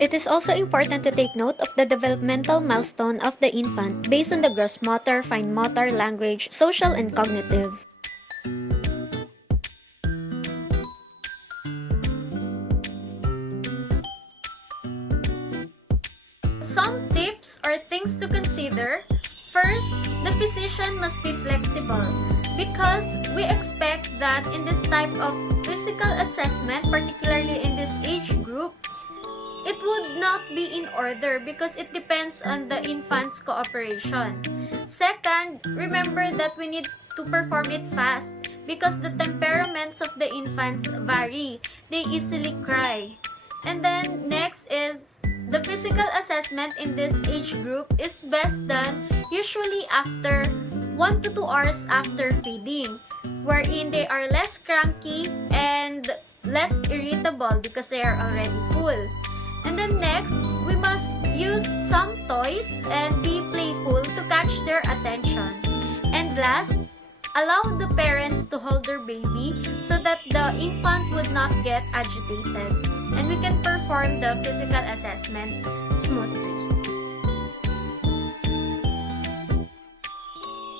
It is also important to take note of the developmental milestone of the infant based on the gross motor, fine motor, language, social, and cognitive. Some tips or things to consider. First, the physician must be flexible because we expect that in this type of physical assessment, particularly in this age group, it would not be in order because it depends on the infant's cooperation. Second, remember that we need to perform it fast because the temperaments of the infants vary. They easily cry. And then next is the physical assessment in this age group is best done usually after 1 to 2 hours after feeding, wherein they are less cranky and less irritable because they are already full. And then next, we must use some toys and be playful to catch their attention. And last, allow the parents to hold their baby so that the infant would not get agitated. And we can perform the physical assessment smoothly.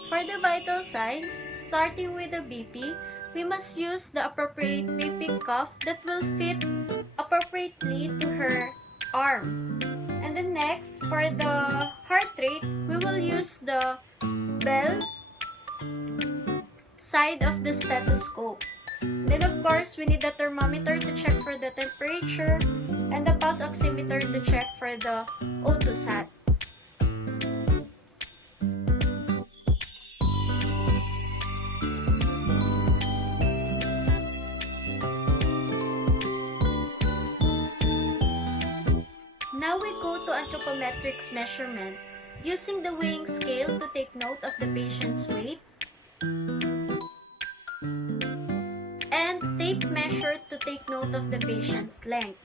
For the vital signs, starting with the BP, we must use the appropriate BP cuff that will fit appropriately to her arm. And then next, for the heart rate, we will use the bell side of the stethoscope. Then of course, we need the thermometer to check for the temperature and the pulse oximeter to check for the Otosat. Now we go to anthropometrics measurement, using the weighing scale to take note of the patient's weight, and tape measure to take note of the patient's length.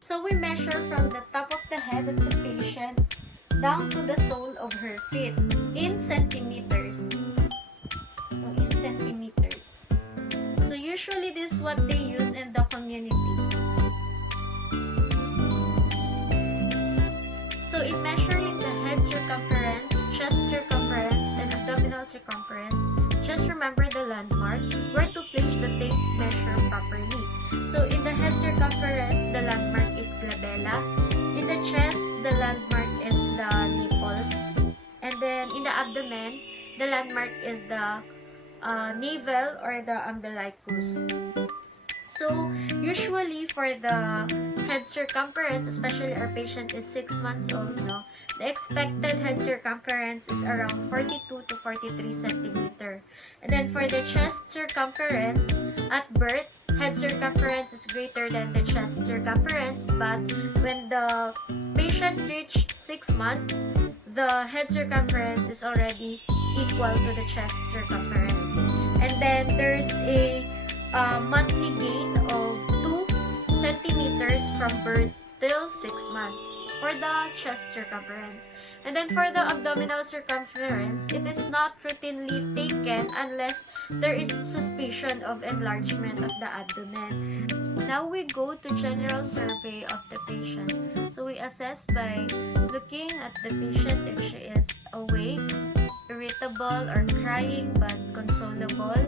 So we measure from the top of the head of the patient down to the sole of her feet in centimeters. So in centimeters. So usually this is what they use in the community. So in measuring the head circumference, chest circumference, and abdominal circumference, just remember the landmark where to place the tape measure properly. So in the head circumference, the landmark is glabella. In the chest, the landmark is the nipple. And then in the abdomen, the landmark is the navel or the umbilicus. So usually for the head circumference, especially our patient is 6 months old, no? The expected head circumference is around 42 to 43 centimeter. And then for the chest circumference, at birth, head circumference is greater than the chest circumference, but when the patient reached 6 months, the head circumference is already equal to the chest circumference. And then there's a monthly gain of 2 centimeters from birth till 6 months for the chest circumference. And then for the abdominal circumference, it is not routinely taken unless there is suspicion of enlargement of the abdomen. Now we go to general survey of the patient. So we assess by looking at the patient if she is awake, irritable, or crying but consolable,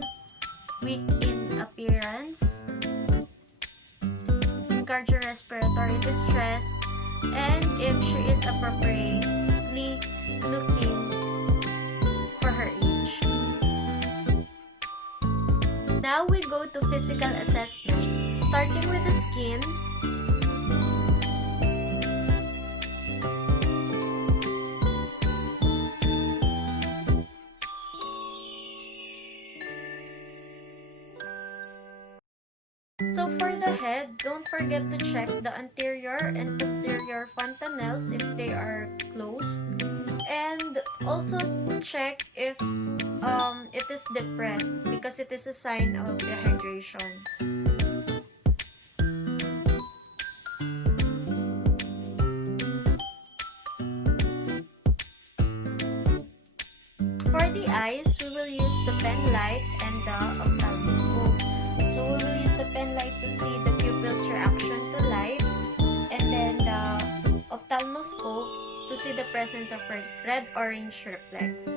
weak in appearance, in cardiorespiratory distress, and if she is appropriately looking for her age. Now we go to physical assessment, starting with the skin. So for the head, don't forget to check the anterior and posterior fontanelles if they are closed, and also check if it is depressed because it is a sign of dehydration. For the eyes, we will use the pen light and the ophthalmoscope. So we will use the pen light to see the pupils' reaction ophthalmoscope to see the presence of red-orange reflex.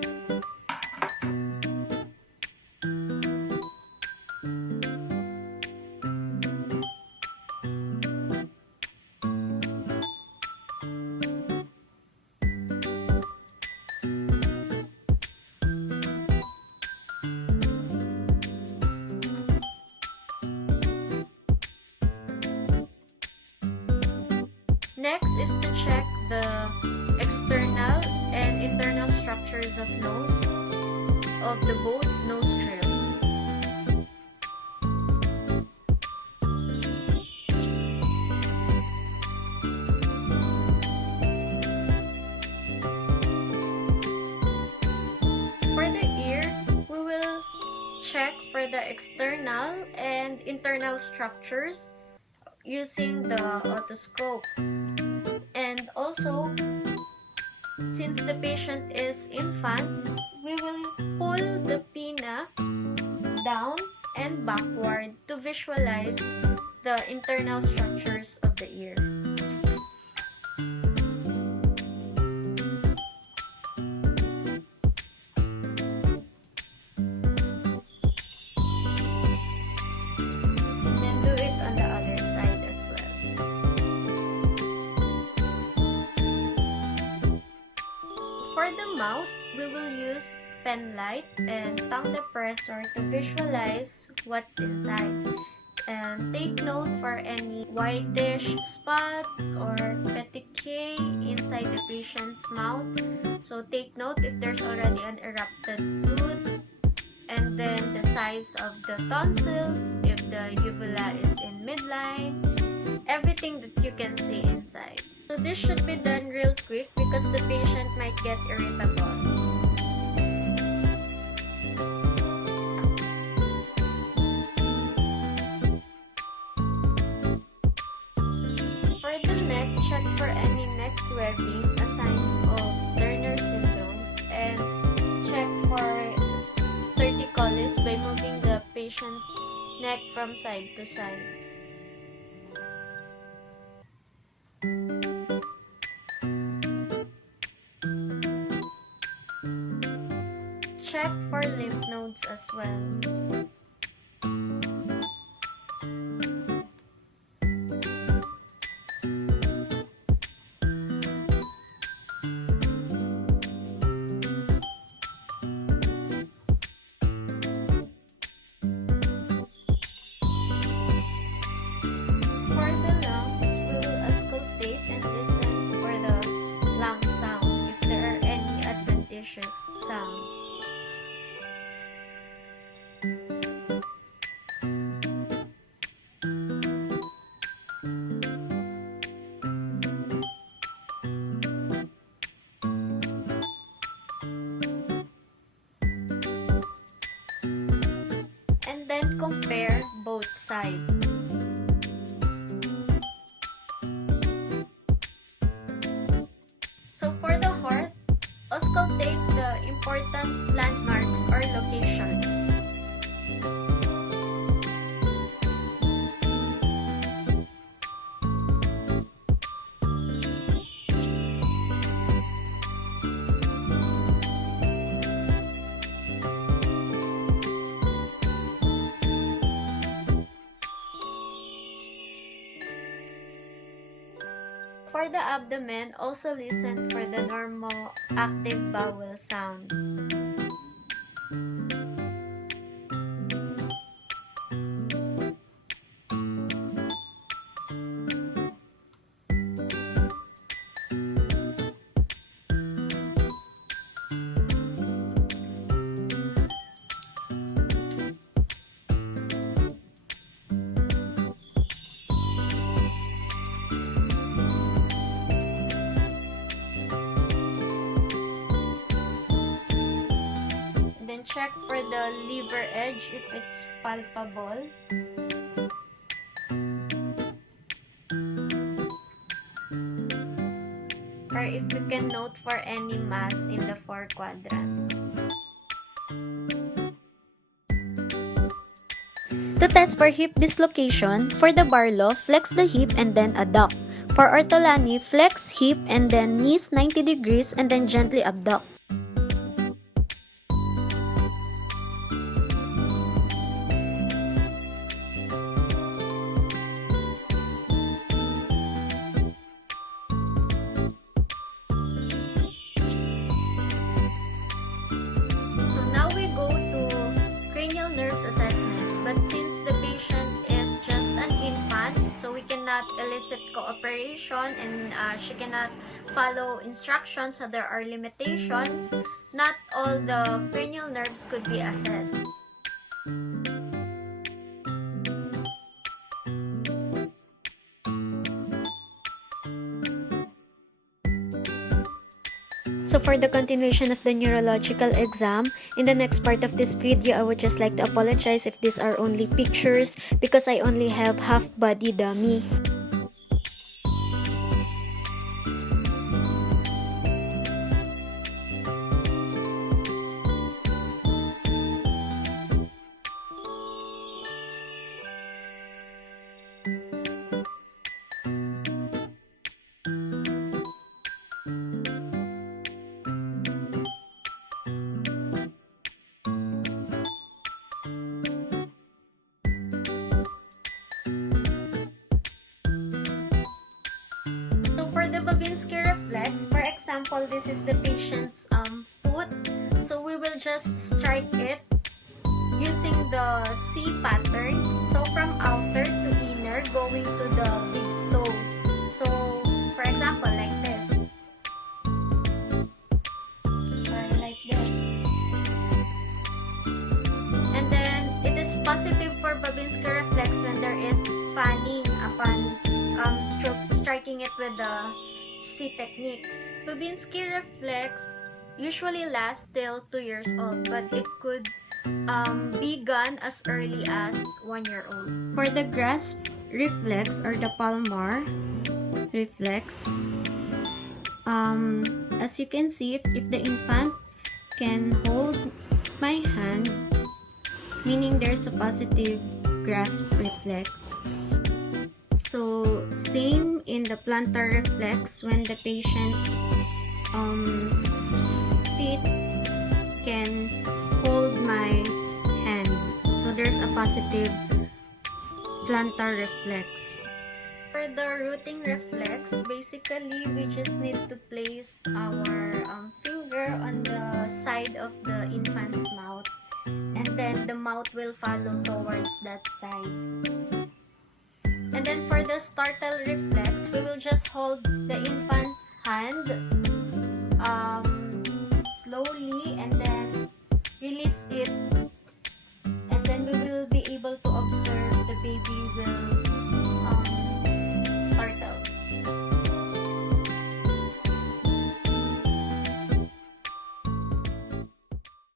Next is to check the external and internal structures of nose of the both nostrils. For the ear, we will check for the external and internal structures using the otoscope. And also, since the patient is infant, we will pull the pinna down and backward to visualize the internal structures of the ear. Then do it on the other side as well. For the mouth, we will use pen light and tongue depressor to visualize what's inside. And take note for any whitish spots or petechiae inside the patient's mouth. So take note if there's already an erupted tooth, and then the size of the tonsils, if the uvula is in midline, everything that you can see inside. So this should be done real quick because the patient might get irritable. For the neck, check for any neck webbing, a sign of Turner syndrome, and check for torticollis by moving the patient's neck from side to side. Check for lymph nodes as well. For the lungs, we will auscultate and listen for the lung sound if there are any adventitious sounds. And then compare both sides. So for the heart, auscultate the important landmarks or locations. For the abdomen, also listen for the normal active bowel sound. Check for the liver edge if it's palpable. Or if you can note for any mass in the 4 quadrants. To test for hip dislocation, for the Barlow, flex the hip and then adduct. For ortolani, flex hip and then knees 90 degrees and then gently abduct. So now we go to cranial nerves assessment, but since the patient is just an infant, so we cannot elicit cooperation and she cannot follow instructions, so there are limitations. Not all the cranial nerves could be assessed. So for the continuation of the neurological exam, in the next part of this video, I would just like to apologize if these are only pictures because I only have half body dummy. Babinski reflex, for example, this is the patient's foot. So we will just strike it using the C pattern. So from outer to inner, going to the big toe. So for example, like this. Or like this. And then it is positive for Babinski reflex when there is fanning upon striking it with the C technique. Babinski reflex usually lasts till 2 years old, but it could be gone as early as 1 year old. For the grasp reflex or the palmar reflex, as you can see, if the infant can hold my hand, meaning there's a positive grasp reflex. So same in the plantar reflex, when the patient feet can hold my hand, so there's a positive plantar reflex. For the rooting reflex, basically we just need to place our finger on the side of the infant's mouth, and then the mouth will follow towards that side. And then for the startle reflex, we will just hold the infant's hand